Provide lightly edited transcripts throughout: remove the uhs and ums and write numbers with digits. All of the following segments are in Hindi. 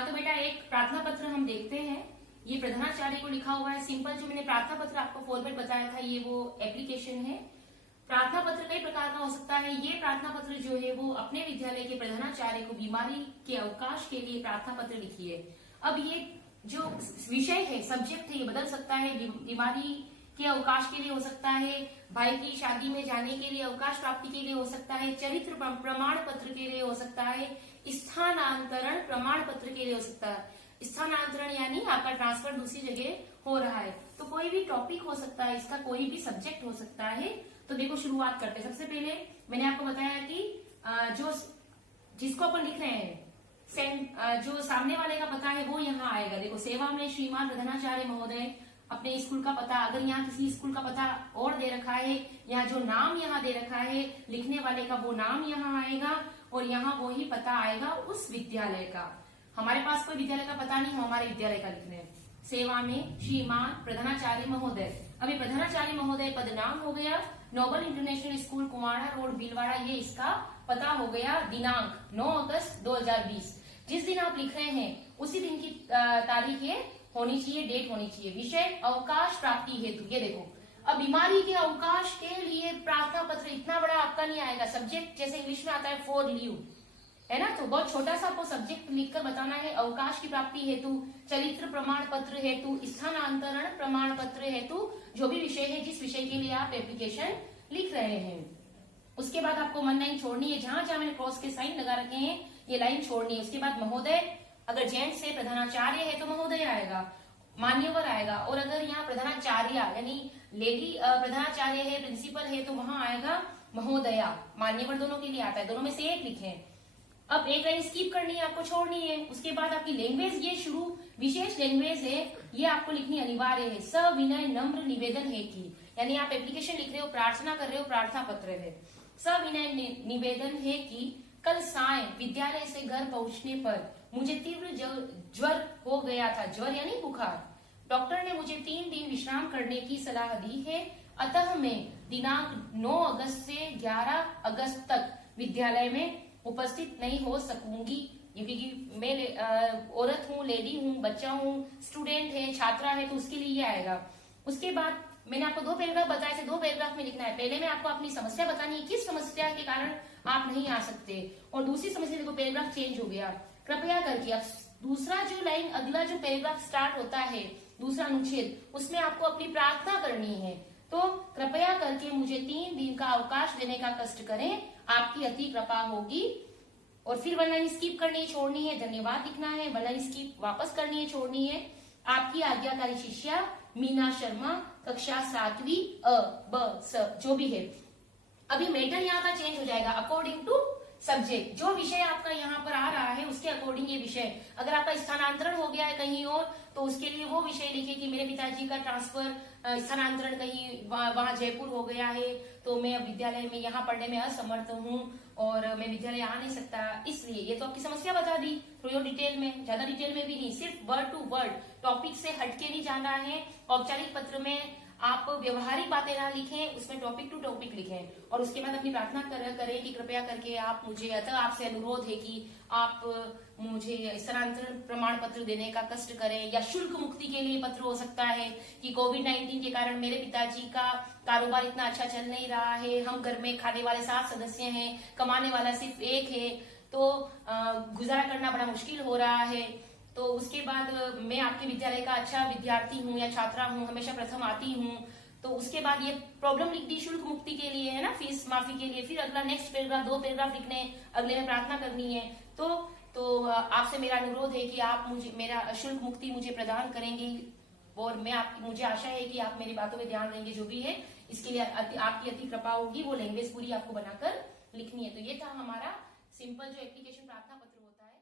हाँ तो बेटा एक प्रार्थना पत्र हम देखते हैं। ये प्रधानाचार्य को लिखा हुआ है। सिंपल जो मैंने प्रार्थना पत्र आपको फॉर्मेट बताया था ये वो एप्लीकेशन है। प्रार्थना पत्र कई प्रकार का हो सकता है। ये प्रार्थना पत्र जो है वो अपने विद्यालय के प्रधानाचार्य को बीमारी के अवकाश के लिए प्रार्थना पत्र लिखिए। अब ये जो विषय है, सब्जेक्ट है, ये बदल सकता है। बीमारी के अवकाश के लिए हो सकता है, भाई की शादी में जाने के लिए, अवकाश प्राप्ति के लिए हो सकता है, चरित्र प्रमाण पत्र के लिए हो सकता है, स्थानांतरण प्रमाण पत्र के लिए हो सकता है। स्थानांतरण यानी आपका ट्रांसफर दूसरी जगह हो रहा है, तो कोई भी टॉपिक हो सकता है, इसका कोई भी सब्जेक्ट हो सकता है। तो देखो शुरुआत करते हैं। सबसे पहले मैंने आपको बताया कि जो जिसको अपन लिख रहे हैं जो सामने वाले का पता है वो यहाँ आएगा। देखो सेवा में श्रीमान प्रधानाचार्य महोदय, अपने स्कूल का पता। अगर यहाँ किसी स्कूल का पता और दे रखा है, यहाँ जो नाम यहाँ दे रखा है लिखने वाले का, वो नाम यहाँ आएगा और यहाँ वो ही पता आएगा उस विद्यालय का। हमारे पास कोई विद्यालय का पता नहीं, हमारे विद्यालय का लिखने हैं। सेवा में श्रीमान प्रधानाचार्य महोदय। अभी प्रधानाचार्य महोदय पद नाम हो गया। Noble International School Kumada road Bhilwara, ये इसका पता हो गया। दिनांक 9 अगस्त 2020। जिस दिन आप लिख रहे हैं उसी दिन की तारीख ये होनी चाहिए, डेट होनी चाहिए। विषय अवकाश प्राप्ति हेतु। ये देखो अब बीमारी के अवकाश के लिए प्रार्थना पत्र इतना बड़ा आपका नहीं आएगा। सब्जेक्ट जैसे इंग्लिश में आता है फॉर लीव, है ना, तो बहुत छोटा सा आपको सब्जेक्ट लिखकर बताना है। अवकाश की प्राप्ति हेतु, चरित्र प्रमाण पत्र हेतु, स्थानांतरण प्रमाण पत्र हेतु, जो भी विषय है, जिस विषय के लिए आप एप्लीकेशन लिख रहे हैं। उसके बाद आपको वन लाइन छोड़नी है। जहां जहां मैंने क्रॉस के साइन लगा रखे हैं ये लाइन छोड़नी है। उसके बाद महोदय, अगर जेंट्स से प्रधानाचार्य है तो महोदय आएगा, मान्यवर आएगा। और अगर यहाँ प्रधानाचार्य यानी लेडी प्रधानाचार्य है, प्रिंसिपल है, तो वहां आएगा महोदया। मान्यवर दोनों के लिए आता है, दोनों में से एक लिखें। अब एक लाइन स्किप करनी है, आपको छोड़नी है। उसके बाद आपकी लैंग्वेज, ये शुरू विशेष लैंग्वेज है, ये आपको लिखनी अनिवार्य है। सविनय नम्र निवेदन है की, यानी आप एप्लीकेशन लिख रहे हो, प्रार्थना कर रहे हो, प्रार्थना पत्र है। सविनय निवेदन है कि कल साय विद्यालय से घर पहुंचने पर मुझे तीव्र ज्वर हो गया था। ज्वर यानी बुखार। डॉक्टर ने मुझे 3 दिन विश्राम करने की सलाह दी है, अतः मैं दिनांक 9 अगस्त से 11 अगस्त तक विद्यालय में उपस्थित नहीं हो सकूंगी, क्योंकि मैं औरत हूँ, लेडी हूँ, बच्चा हूँ, स्टूडेंट है, छात्रा है, तो उसके लिए ये आएगा। उसके बाद मैंने आपको 2 पैराग्राफ बताए थे, 2 पैराग्राफ में लिखना है। पहले में आपको अपनी समस्या बतानी है, किस समस्या के कारण आप नहीं आ सकते, और दूसरी समस्या, देखो पैराग्राफ चेंज हो गया, कृपया करके। अब दूसरा जो लाइन, अगला जो पैराग्राफ स्टार्ट होता है, दूसरा अनुच्छेद, उसमें आपको अपनी प्रार्थना करनी है। तो कृपया करके मुझे 3 दिन का अवकाश देने का कष्ट करें, आपकी अति कृपा होगी। और फिर वन लाइन स्किप करनी है, छोड़नी है, धन्यवाद लिखना है। वन लाइन स्किप वापस करनी है, छोड़नी है। आपकी आज्ञाकारी शिष्या मीना शर्मा, कक्षा 7वीं अ ब स, जो भी है। अभी मैटर यहाँ का चेंज हो जाएगा अकॉर्डिंग टू सब्जेक्ट। जो विषय आपका यहाँ पर आ रहा है उसके अकॉर्डिंग ये विषय। अगर आपका स्थानांतरण हो गया है कहीं और, तो उसके लिए वो विषय लिखे कि मेरे पिताजी का ट्रांसफर, स्थानांतरण कहीं वहां जयपुर हो गया है, तो मैं अब विद्यालय में यहाँ पढ़ने में असमर्थ हूँ और मैं विद्यालय आ नहीं सकता, इसलिए। ये तो आपकी समस्या बता दी थोड़ी डिटेल में, ज्यादा डिटेल में भी नहीं, सिर्फ वर्ड टू वर्ड, टॉपिक से हटके नहीं जाना है। औपचारिक पत्र में आप व्यवहारिक बातें ना लिखें, उसमें टॉपिक टू टॉपिक लिखें। और उसके बाद अपनी प्रार्थना करें कि कृपया करके आप मुझे, अतः आपसे अनुरोध है कि आप मुझे स्थानांतरण प्रमाण पत्र देने का कष्ट करें, या शुल्क मुक्ति के लिए पत्र हो सकता है कि कोविड-19 के कारण मेरे पिताजी का कारोबार इतना अच्छा चल नहीं रहा है, हम घर में खाने वाले 7 सदस्य हैं, कमाने वाला सिर्फ 1 है, तो गुजारा करना बड़ा मुश्किल हो रहा है। तो उसके बाद मैं आपके विद्यालय का अच्छा विद्यार्थी हूँ या छात्रा हूँ, हमेशा प्रथम आती हूँ। तो उसके बाद ये प्रॉब्लम लिख दी शुल्क मुक्ति के लिए, है ना, फीस माफी के लिए। फिर अगला नेक्स्ट पैराग्राफ, 2 पैराग्राफ लिखने, अगले में प्रार्थना करनी है। तो आपसे मेरा अनुरोध है कि आप मुझे मेरा शुल्क मुक्ति मुझे प्रदान करेंगे, और मुझे आशा है कि आप मेरी बातों में ध्यान देंगे, जो भी है इसके लिए आपकी अति कृपा होगी। वो लैंग्वेज पूरी आपको बनाकर लिखनी है। तो ये था हमारा सिंपल जो एप्लीकेशन प्रार्थना पत्र होता है।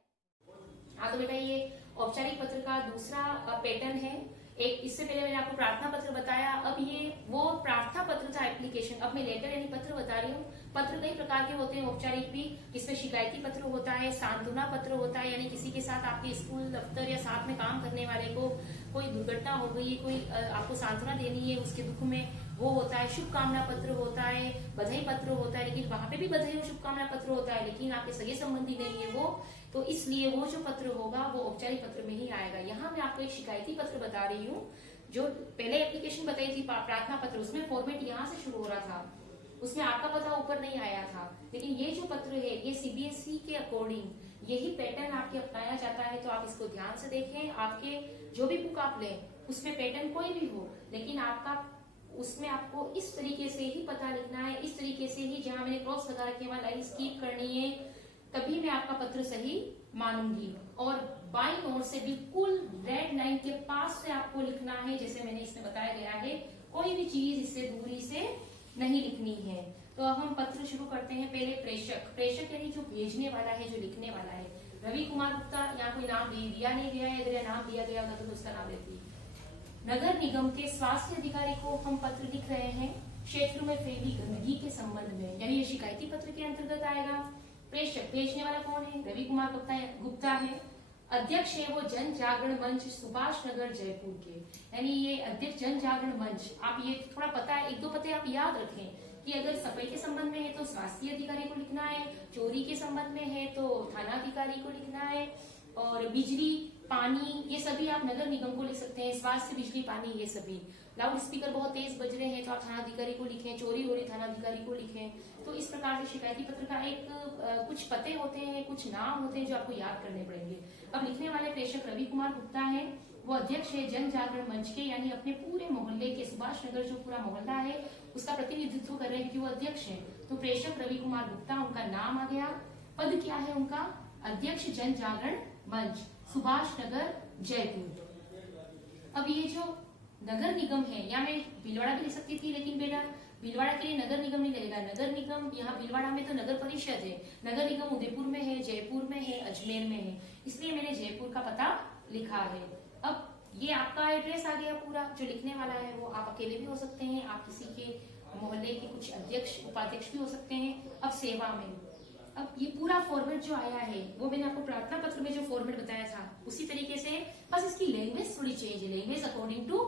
हाँ तो बेटा ये औपचारिक पत्र का दूसरा पैटर्न है। एक इससे पहले मैंने आपको प्रार्थना पत्र बताया, अब ये वो प्रार्थना पत्र था एप्लीकेशन। अब मैं लेटर यानी पत्र बता रही हूँ। पत्र कई प्रकार के होते हैं, औपचारिक भी, जिसमें शिकायती पत्र होता है, सांत्वना पत्र होता है, यानी किसी के साथ आपके स्कूल, दफ्तर या साथ में काम करने वाले को कोई दुर्घटना हो गई, कोई आपको सांत्वना देनी है उसके दुख में, वो होता है। शुभकामना पत्र होता है, बधाई पत्र होता है, लेकिन वहां पे भी बधाई और शुभकामना पत्र होता है, लेकिन आपके सगे संबंधी नहीं है वो। तो इसलिए वो जो पत्र होगा वो औपचारिक पत्र में ही आएगा। यहाँ मैं आपको एक शिकायती पत्र बता रही हूँ। जो पहले एप्लीकेशन बताई थी प्रार्थना पत्र, उसमें फॉर्मेट यहाँ से शुरू हो रहा था, उसमें आपका पता ऊपर नहीं आया था। लेकिन ये जो पत्र है ये सीबीएसई के अकॉर्डिंग यही पैटर्न आपके अपनाया जाता है। तो आप इसको ध्यान से देखें। आपके जो भी बुक आप लें उसमें पैटर्न कोई भी हो, लेकिन आपका उसमें आपको इस तरीके से ही पता लिखना है, इस तरीके से ही जहां मैंने क्रॉस लगा रखे वहां लाइन स्किप करनी है, तभी मैं आपका पत्र सही मानूंगी। और बाईं ओर से बिल्कुल रेड लाइन के पास से आपको लिखना है, जैसे मैंने इसमें बताया गया है। कोई भी चीज इससे दूरी से नहीं लिखनी है। तो अब हम पत्र शुरू करते हैं। पहले प्रेषक, प्रेषक यानी जो भेजने वाला है, जो लिखने वाला है। रवि कुमार गुप्ता, यहाँ कोई नाम दिया नहीं गया है, अगर नाम दिया गया होगा तो उसका नाम लेती। नगर निगम के स्वास्थ्य अधिकारी को हम पत्र लिख रहे हैं क्षेत्र में फैली गंदगी के संबंध में, यानी ये शिकायती पत्र के अंतर्गत आएगा। प्रेषक, भेजने वाला कौन है? रवि कुमार गुप्ता है। अध्यक्ष है वो जन जागरण मंच सुभाष नगर जयपुर के, यानी ये अध्यक्ष जन जागरण मंच। आप ये थोड़ा पता है, एक दो पते आप याद रखें कि अगर सफाई के संबंध में है तो स्वास्थ्य अधिकारी को लिखना है, चोरी के संबंध में है तो थानाधिकारी को लिखना है, और बिजली पानी ये सभी आप नगर निगम को लिख सकते हैं। स्वास्थ्य, बिजली, पानी ये सभी। लाउड स्पीकर बहुत तेज बज रहे हैं तो आप थानाधिकारी को लिखें, चोरी हो रही थानाधिकारी को लिखें। तो इस प्रकार से शिकायती पत्र का एक कुछ पते होते हैं, कुछ नाम होते हैं जो आपको याद करने पड़ेंगे। अब लिखने वाले प्रेषक रवि कुमार गुप्ता है, वो अध्यक्ष है जन जागरण मंच के, यानी अपने पूरे मोहल्ले के, सुभाष नगर जो पूरा मोहल्ला है उसका प्रतिनिधित्व कर रहे हैं क्योंकि वो अध्यक्ष है। तो प्रेषक रवि कुमार गुप्ता, उनका नाम आ गया। पद क्या है उनका? अध्यक्ष जन जागरण मंच सुभाष नगर जयपुर। अब ये जो नगर निगम है, या मैं भीलवाड़ा भी लिख सकती थी, लेकिन बेटा भीलवाड़ा के लिए नगर निगम नहीं लगेगा। नगर निगम यहाँ भीलवाड़ा में तो नगर परिषद है, नगर निगम उदयपुर में है, जयपुर में है, अजमेर में है, इसलिए मैंने जयपुर का पता लिखा है। अब ये आपका एड्रेस आ गया पूरा। जो लिखने वाला है वो आप अकेले भी हो सकते हैं, आप किसी के मोहल्ले के कुछ अध्यक्ष उपाध्यक्ष भी हो सकते हैं। अब सेवा में, अब ये पूरा फॉर्मेट जो आया है वो मैंने आपको प्रार्थना पत्र में जो फॉर्मेट बताया था उसी तरीके से, बस इसकी लैंग्वेज थोड़ी चेंज है। लैंग्वेज अकॉर्डिंग टू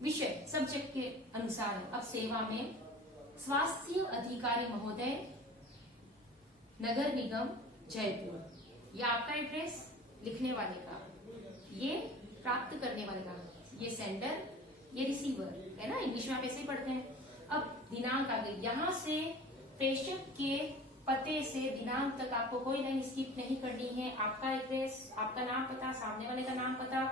विषय, सब्जेक्ट के अनुसार है। अब सेवा में स्वास्थ्य अधिकारी महोदय नगर निगम जयपुर, ये आपका एड्रेस लिखने वाले का, ये प्राप्त करने वाले का, ये सेंडर, ये रिसीवर है ना, इंग्लिश में आप ऐसे ही पढ़ते हैं। अब दिनांक आ गई, यहां से प्रेषक के पते से दिनांक तक आपको कोई लाइन स्किप नहीं करनी है। आपका एड्रेस, आपका नाम पता, सामने वाले का नाम पता,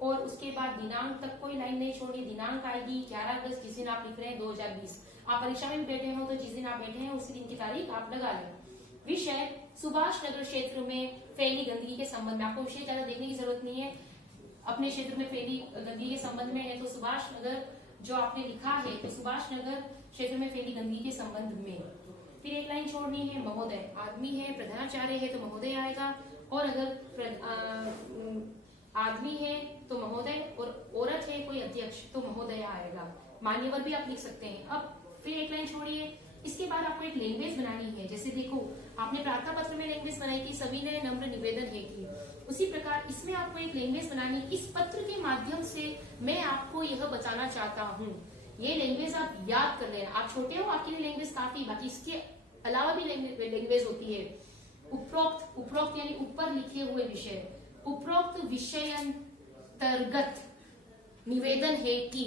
और उसके बाद दिनांक तक कोई लाइन नहीं छोड़नी। दिनांक आएगी 11 अगस्त, जिस दिन आप लिख रहे हैं 2020। आप परीक्षा में बैठे हो तो जिस दिन आप बैठे हैं उसी दिन की तारीख आप लगा लें। विषय सुभाष नगर क्षेत्र में फैली गंदगी के संबंध में, आपको विषय ज्यादा देखने की जरूरत नहीं है। अपने क्षेत्र में फैली गंदगी के संबंध में है तो सुभाष नगर जो आपने लिखा है तो सुभाष नगर क्षेत्र में फैली गंदगी के संबंध में। फिर एक लाइन छोड़नी है, महोदय। आदमी है, प्रधानाचार्य है तो महोदय आएगा, और अगर आदमी है तो महोदय, और औरत है कोई अध्यक्ष तो महोदय आएगा। मान्यवर भी आप लिख सकते हैं। अब फिर एक लाइन छोड़िए, इसके बाद आपको एक लैंग्वेज बनानी है। जैसे देखो आपने प्रार्थना पत्र में लैंग्वेज बनाई थी, सभी ने नम्र निवेदन है की, उसी प्रकार इसमें आपको एक लैंग्वेज बनानी। इस पत्र के माध्यम से मैं आपको यह बताना चाहता हूँ, ये लैंग्वेज आप याद कर लेना। आप छोटे हो, आपके लिए लैंग्वेज काफी, बाकी इसके अलावा भी लैंग्वेज होती है। उपरोक्त, उपरोक्त यानी ऊपर लिखे हुए विषय, उपरोक्त विषय अंतर्गत निवेदन है कि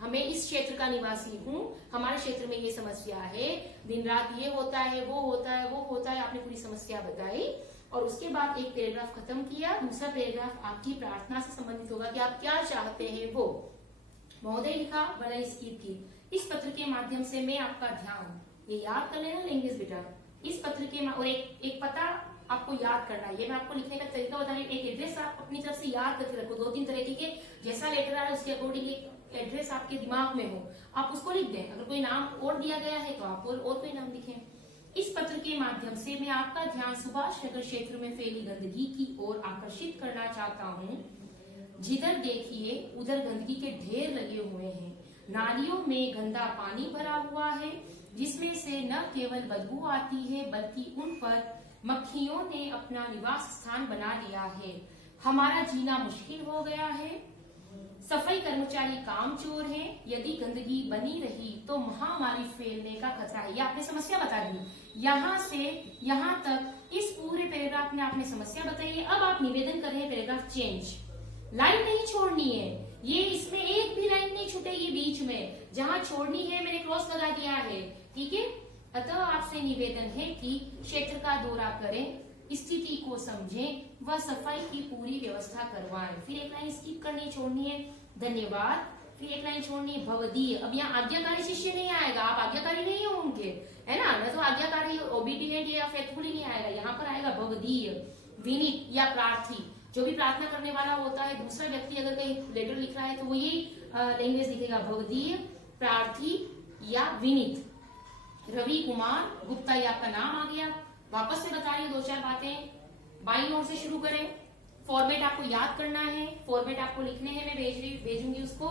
हमें इस क्षेत्र का निवासी हूँ, हमारे क्षेत्र में ये समस्या है, दिन रात ये होता है, वो होता है, वो होता है। आपने पूरी समस्या बताई और उसके बाद एक पैराग्राफ खत्म किया। दूसरा पैराग्राफ आपकी प्रार्थना से संबंधित होगा कि आप क्या चाहते हैं वो। महोदय लिखा, वरना स्किप की। इस पत्र के माध्यम से मैं आपका ध्यान, ये याद कर लेना लैंग्वेज बेटा। इस पत्र के और एक पता आपको याद करना है। ये मैं आपको लिखने का तरीका बता रही हूँ। एक एड्रेस आप अपनी तरफ से याद करके रखो, 2-3 तरीके के, जैसा लेटर आ रहा है उसके अकॉर्डिंग एक एड्रेस आपके दिमाग में हो, आप उसको लिख दें। अगर कोई नाम और दिया गया है तो आप और कोई नाम लिखें। इस पत्र के माध्यम से मैं आपका ध्यान सुभाष नगर क्षेत्र में फैली गंदगी की ओर आकर्षित करना चाहता हूँ। जिधर देखिए उधर गंदगी के ढेर लगे हुए हैं। नालियों में गंदा पानी भरा हुआ है जिसमें से न केवल बदबू आती है बल्कि उन पर मक्खियों ने अपना निवास स्थान बना लिया है। हमारा जीना मुश्किल हो गया है। सफाई कर्मचारी कामचोर हैं। यदि गंदगी बनी रही तो महामारी फैलने का खतरा है। ये आपने समस्या बता दी। यहाँ से यहाँ तक इस पूरे पैराग्राफ में आपने समस्या बताई है। अब आप निवेदन कर रहे हैं पैराग्राफ चेंज। लाइन नहीं छोड़नी है, ये इसमें एक भी लाइन नहीं छूटेगी बीच में, जहां छोड़नी है मैंने क्रॉस लगा दिया है, ठीक है। अतः आपसे निवेदन है कि क्षेत्र का दौरा करें, स्थिति को समझें व सफाई की पूरी व्यवस्था करवाएं। फिर एक लाइन स्किप करनी छोड़नी है, धन्यवाद। फिर एक लाइन छोड़नी है, भवदीय। अब यहाँ आज्ञाकारी शिष्य नहीं आएगा, आप आज्ञाकारी नहीं होंगे, है ना, न तो आज्ञाकारी ओबीडिएंट या फेथफुली नहीं आएगा, यहाँ पर आएगा भवदीय। विनीत या प्रार्थी, जो भी प्रार्थना करने वाला होता है, दूसरा व्यक्ति अगर कहीं लेटर लिख रहा है तो वो यही लैंग्वेज लिखेगा, भवदीय, प्रार्थी या विनीत। रवि कुमार गुप्ता, ये आपका नाम आ गया। वापस से बता रही हूँ 2-4 बातें, बाईं ओर से शुरू करें। फॉर्मेट आपको याद करना है, फॉर्मेट आपको लिखने हैं, मैं भेजूंगी उसको।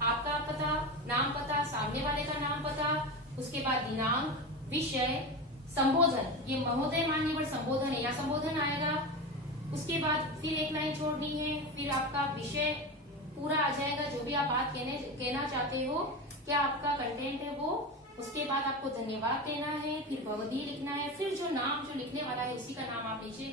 आपका पता, नाम पता, सामने वाले का नाम पता, उसके बाद दिनांक, विषय, संबोधन, ये महोदय माननीय पर संबोधन है या संबोधन आएगा। उसके बाद फिर एक लाइन छोड़नी है, फिर आपका विषय पूरा आ जाएगा, जो भी आप बात कहना चाहते हो, क्या आपका कंटेंट है वो। उसके बाद आपको धन्यवाद देना है, फिर भवदीय लिखना है, फिर जो नाम जो लिखने वाला है उसी का नाम आप नीचे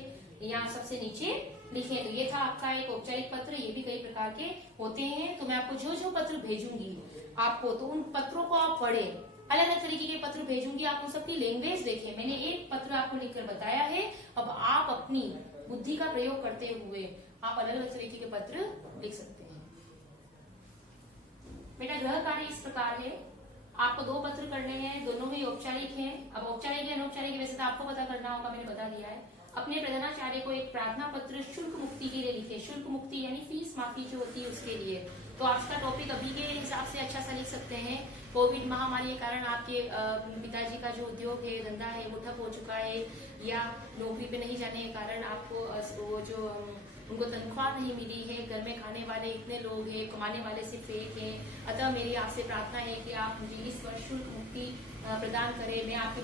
यहाँ सबसे नीचे लिखें। तो ये था आपका एक औपचारिक पत्र, ये भी कई प्रकार के होते हैं। तो मैं आपको जो जो पत्र भेजूंगी आपको, तो उन पत्रों को आप पढ़े, अलग अलग तरीके के पत्र भेजूंगी, आप उन सबकी लैंग्वेज देखें। मैंने एक पत्र आपको लिखकर बताया है, अब आप अपनी बुद्धि का प्रयोग करते हुए आप अलग अलग तरीके के पत्र लिख सकते हैं। बेटा गृह कार्य इस प्रकार है, आपको 2 पत्र करने हैं, दोनों ही औपचारिक हैं। अब औपचारिक या अनौपचारिक वैसे तो आपको पता करना होगा, मैंने बता दिया है। अपने प्रधानाचार्य को एक प्रार्थना पत्र शुल्क मुक्ति के लिए लिखे। शुल्क मुक्ति यानी फीस माफी जो होती है उसके लिए। तो आज का टॉपिक अभी के हिसाब से अच्छा सा लिख सकते हैं। कोविड महामारी के कारण आपके पिताजी का जो उद्योग है, धंधा है, वो ठप हो चुका है, या नौकरी पे नहीं जाने के कारण आपको वो जो उनको तनख्वाह नहीं मिली है, घर में खाने वाले इतने लोग हैं, कमाने वाले सिर्फ एक हैं। अतः मेरी आपसे प्रार्थना है कि आप मुझे इस वर्ष शुल्क मुक्ति प्रदान करें। मैं आपके